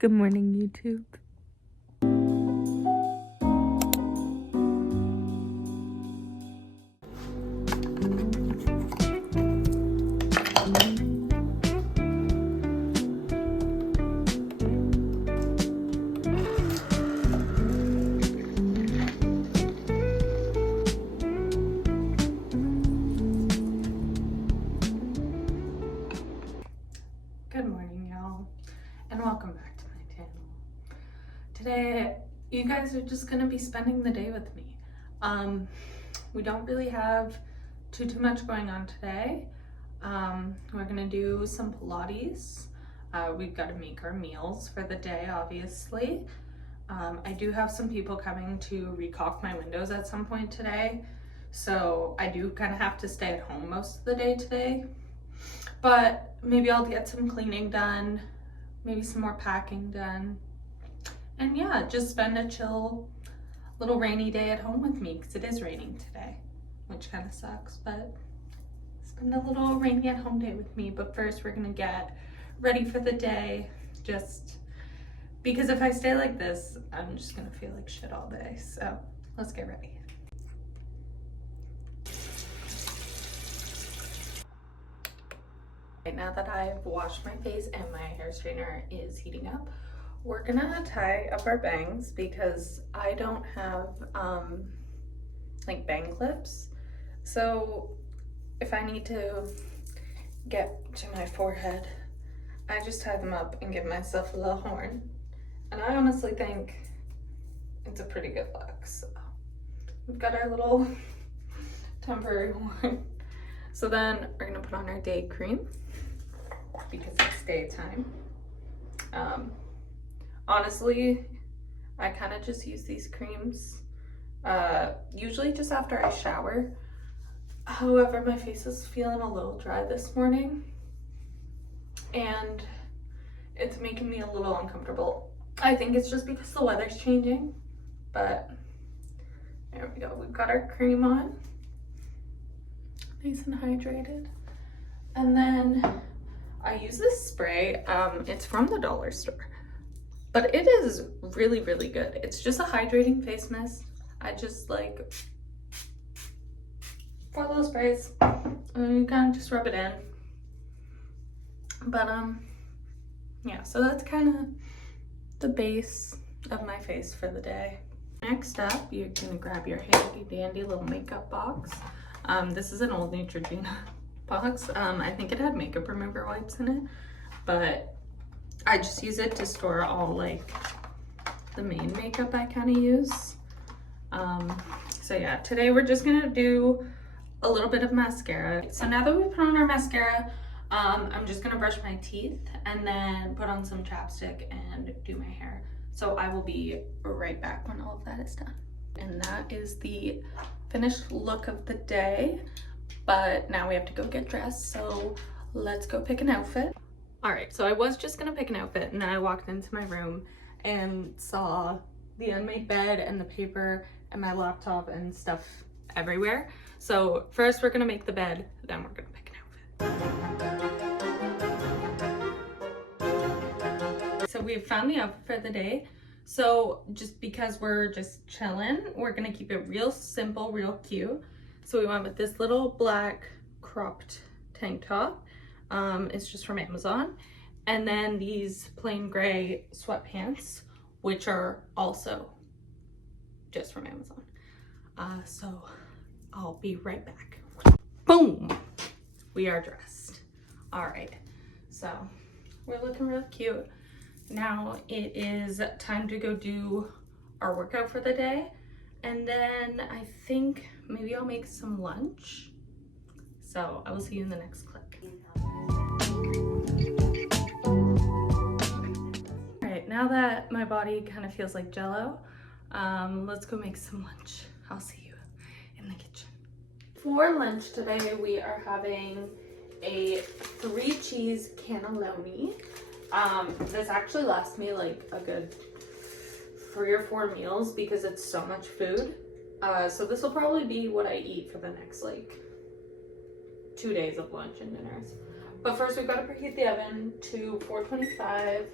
Good morning, YouTube. Good morning, y'all, and welcome back to my channel. Today, you guys are just gonna be spending the day with me. We don't really have too much going on today. We're gonna do some Pilates. We've got to make our meals for the day, obviously. I do have some people coming to recaulk my windows at some point today, so I do kind of have to stay at home most of the day today. But maybe I'll get some cleaning done, maybe some more packing done. And yeah, just spend a chill little rainy day at home with me because it is raining today, which kind of sucks, but spend a little rainy at home day with me. But first we're gonna get ready for the day, just because if I stay like this, I'm just gonna feel like shit all day. So let's get ready. Right now that I've washed my face and my hair straightener is heating up, we're gonna tie up our bangs because I don't have like bang clips. So if I need to get to my forehead, I just tie them up and give myself a little horn. And I honestly think it's a pretty good look. So we've got our little temporary horn. So then we're gonna put on our day cream because it's daytime. Honestly, I kind of just use these creams usually just after I shower. However, my face is feeling a little dry this morning and it's making me a little uncomfortable. I think it's just because the weather's changing, but there we go. We've got our cream on, nice and hydrated. And then I use this spray. It's from the dollar store, but it is really, really good. It's just a hydrating face mist. I just like 4 little sprays and you kind of just rub it in. But yeah, so that's kind of the base of my face for the day. Next up, you're gonna grab your handy dandy little makeup box. This is an old Neutrogena box. I think it had makeup remover wipes in it, but I just use it to store all like the main makeup I kind of use. So yeah, today we're just gonna do a little bit of mascara. So now that we put on our mascara, I'm just gonna brush my teeth and then put on some chapstick and do my hair. So I will be right back when all of that is done. And that is the finished look of the day. But now we have to go get dressed, so let's go pick an outfit. All right, so I was just gonna pick an outfit and then I walked into my room and saw the unmade bed and the paper and my laptop and stuff everywhere. So first we're gonna make the bed, then we're gonna pick an outfit. So we've found the outfit for the day. So just because we're just chilling, we're gonna keep it real simple, real cute. So we went with this little black cropped tank top. It's just from Amazon. And then these plain gray sweatpants, which are also just from Amazon. So I'll be right back. Boom! We are dressed. All right, so we're looking real cute. Now it is time to go do our workout for the day. And then I think maybe I'll make some lunch. So I will see you in the next clip. All right, now that my body kind of feels like Jell-O, let's go make some lunch. I'll see you in the kitchen. For lunch today, we are having a 3-cheese cannelloni. This actually lasts me like a good 3 or 4 meals because it's so much food. So this will probably be what I eat for the next like 2 days of lunch and dinners. But first we've got to preheat the oven to 425.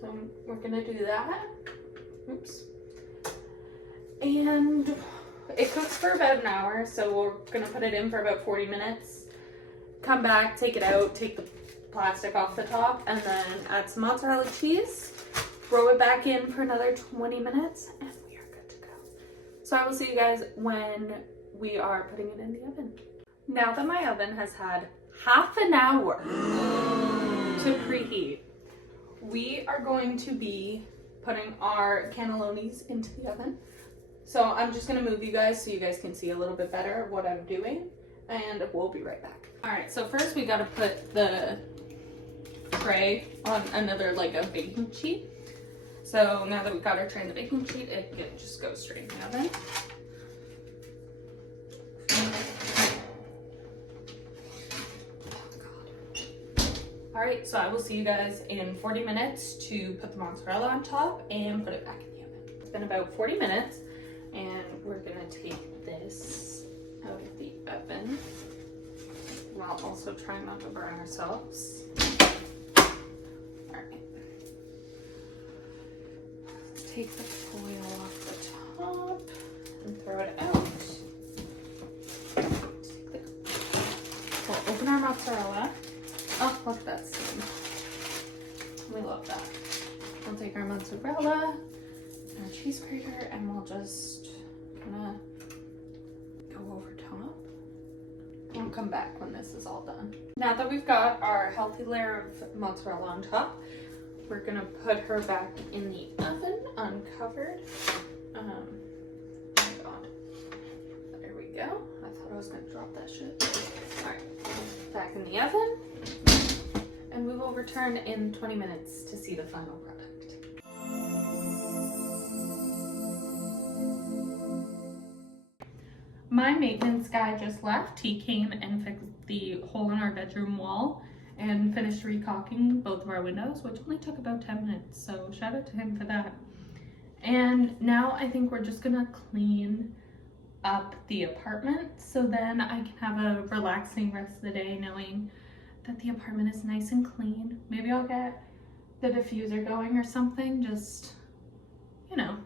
So we're gonna do that. Oops. And it cooks for about an hour, so we're gonna put it in for about 40 minutes. Come back, take it out, take the plastic off the top, and then add some mozzarella cheese. Throw it back in for another 20 minutes, and we are good to go. So I will see you guys when we are putting it in the oven. Now that my oven has had half an hour to preheat, we are going to be putting our cannellonis into the oven. So I'm just gonna move you guys so you guys can see a little bit better what I'm doing, and we'll be right back. All right, so first we gotta put the tray on another, like a baking sheet. So now that we've got our tray on the baking sheet, it can just go straight in the oven. All right, so I will see you guys in 40 minutes to put the mozzarella on top and put it back in the oven. It's been about 40 minutes, and we're gonna take this out of the oven while also trying not to burn ourselves. All right. Take the foil off the top and throw it out. We'll open our mozzarella. Oh, look at that seam. We love that. We'll take our mozzarella and our cheese grater, and we'll just kind of go over top. We'll come back when this is all done. Now that we've got our healthy layer of mozzarella on top, we're gonna put her back in the oven uncovered. Oh my god. There we go. I thought I was gonna drop that shit. Alright, back in the oven. And we will return in 20 minutes to see the final product. My maintenance guy just left. He came and fixed the hole in our bedroom wall and finished recaulking both of our windows, which only took about 10 minutes. So shout out to him for that. And now I think we're just gonna clean up the apartment, so then I can have a relaxing rest of the day knowing that the apartment is nice and clean. Maybe I'll get the diffuser going or something, just, you know,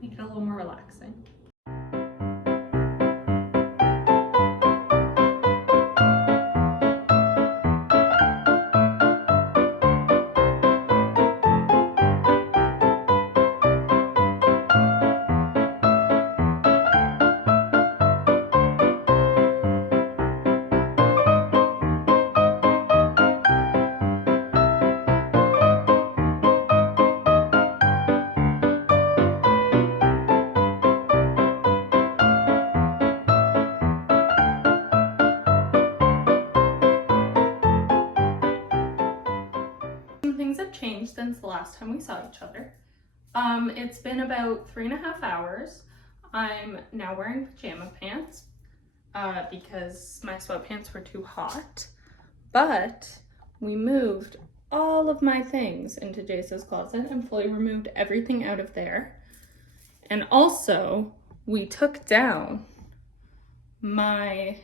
make it a little more relaxing. Changed since the last time we saw each other. It's been about 3.5 hours. I'm now wearing pajama pants because my sweatpants were too hot, but we moved all of my things into Jace's closet and fully removed everything out of there. And also we took down my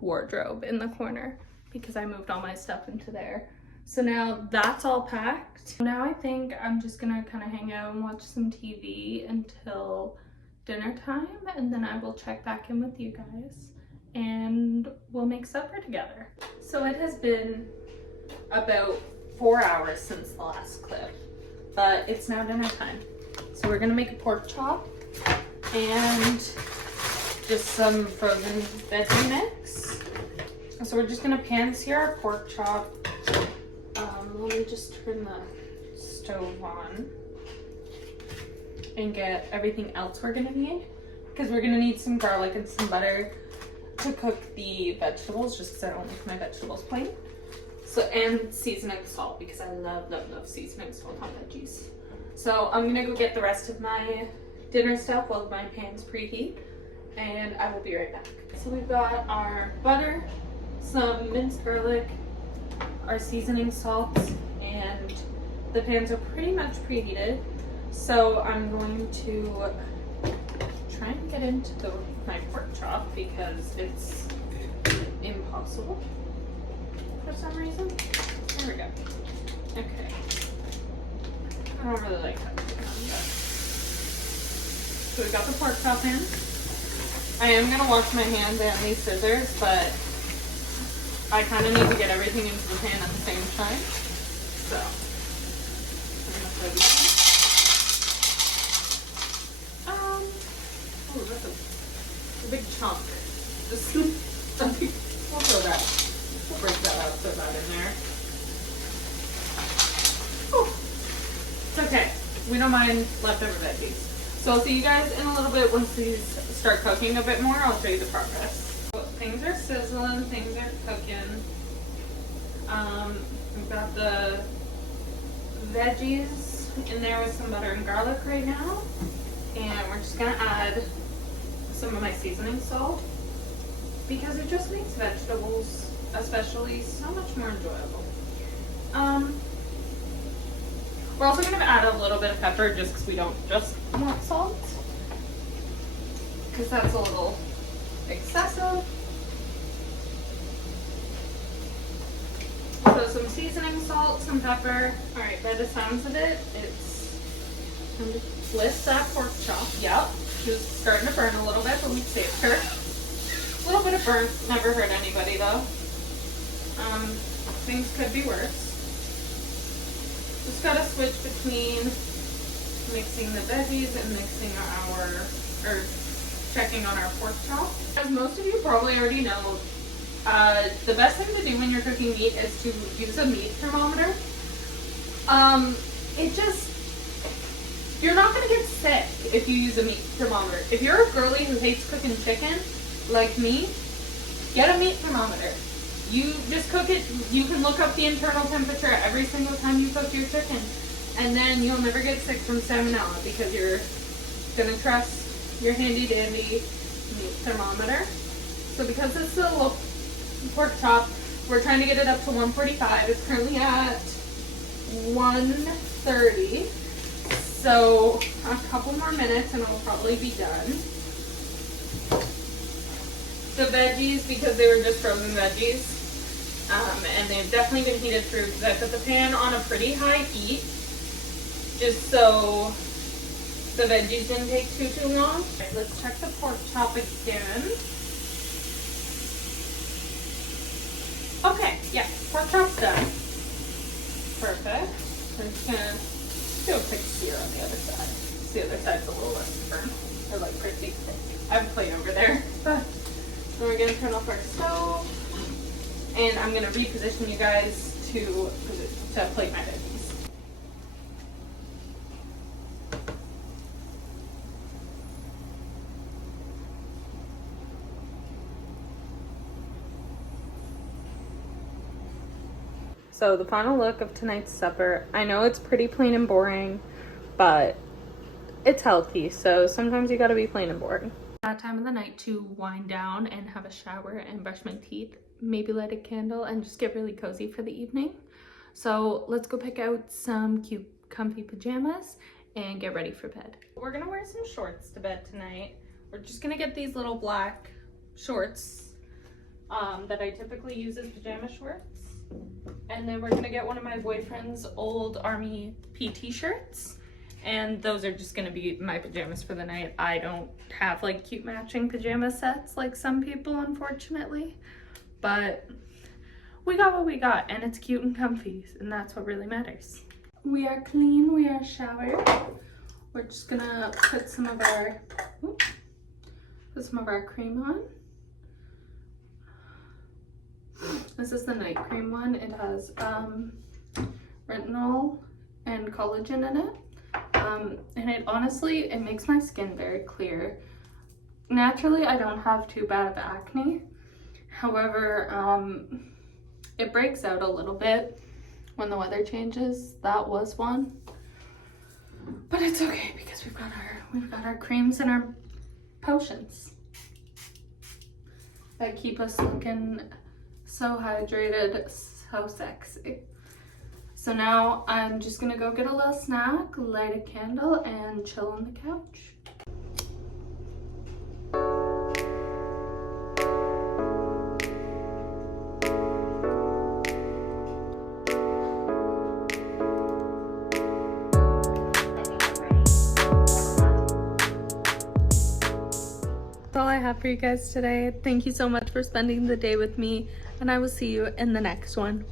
wardrobe in the corner because I moved all my stuff into there. So now that's all packed. Now I think I'm just gonna kind of hang out and watch some TV until dinner time, and then I will check back in with you guys and we'll make supper together. So it has been about 4 hours since the last clip, but it's now dinner time. So we're gonna make a pork chop and just some frozen veggie mix. So we're just gonna pan sear our pork chop. Let me just turn the stove on and get everything else we're gonna need, because we're gonna need some garlic and some butter to cook the vegetables, just because I don't like my vegetables plain. So, and seasoning salt, because I love seasoning salt on veggies. So I'm gonna go get the rest of my dinner stuff while my pans preheat, and I will be right back. So we've got our butter, some minced garlic, our seasoning salts, and the pans are pretty much preheated. So I'm going to try and get into my pork chop because it's impossible for some reason. There we go. Okay. I don't really like that. So we got the pork chop in. I am gonna wash my hands and these scissors, but I kind of need to get everything into the pan at the same time. So I'm gonna throw these in. Oh, that's a big chunk. Just we'll throw that. We'll break that out, throw that in there. Oh, it's okay. We don't mind leftover veggies. So I'll see you guys in a little bit once these start cooking a bit more. I'll show you the progress. So things are sizzling, things are cooking. We've got the veggies in there with some butter and garlic right now. And we're just gonna add some of my seasoning salt because it just makes vegetables, especially, so much more enjoyable. We're also gonna add a little bit of pepper just because we don't just want salt, because that's a little excessive. So some seasoning salt, some pepper. All right, by the sounds of it, it's time to twist that pork chop. Yep, she was starting to burn a little bit, but we saved her. A little bit of burn, never hurt anybody though. Things could be worse. Just gotta switch between mixing the veggies and mixing or checking on our pork chop. As most of you probably already know, the best thing to do when you're cooking meat is to use a meat thermometer. You're not gonna get sick if you use a meat thermometer. If you're a girly who hates cooking chicken, like me, get a meat thermometer. You just cook it, you can look up the internal temperature every single time you cook your chicken. And then you'll never get sick from salmonella because you're gonna trust your handy dandy meat thermometer. So because it's a little pork chop, we're trying to get it up to 145. It's currently at 130. So a couple more minutes and it'll probably be done. The veggies, because they were just frozen veggies, and they've definitely been heated through because I put the pan on a pretty high heat just so the veggies didn't take too long. Okay, let's check the pork chop again. Okay, yeah, pork chop's done. Perfect. We're just gonna do a quick sear on the other side. The other side's a little less burnt. Or like pretty thick. I have a plate over there. Then we're gonna turn off our stove. And I'm gonna reposition you guys to plate my veggies. So the final look of tonight's supper. I know it's pretty plain and boring, but it's healthy, so sometimes you gotta be plain and boring. That time of the night to wind down and have a shower and brush my teeth, maybe light a candle and just get really cozy for the evening. So let's go pick out some cute comfy pajamas and get ready for bed. We're gonna wear some shorts to bed tonight. We're just gonna get these little black shorts that I typically use as pajama shorts. And then we're gonna get one of my boyfriend's old army PT shirts. And those are just gonna be my pajamas for the night. I don't have like cute matching pajama sets like some people, unfortunately. But we got what we got, and it's cute and comfy, and that's what really matters. We are clean, we are showered. We're just gonna put some of our cream on. This is the night cream one. It has retinol and collagen in it. And it honestly, it makes my skin very clear. Naturally, I don't have too bad of acne. However, it breaks out a little bit when the weather changes. That was one. But it's okay because we've got our creams and our potions that keep us looking so hydrated, so sexy. So now I'm just gonna go get a little snack, light a candle, and chill on the couch. all I have for you guys today. Thank you so much for spending the day with me, and I will see you in the next one.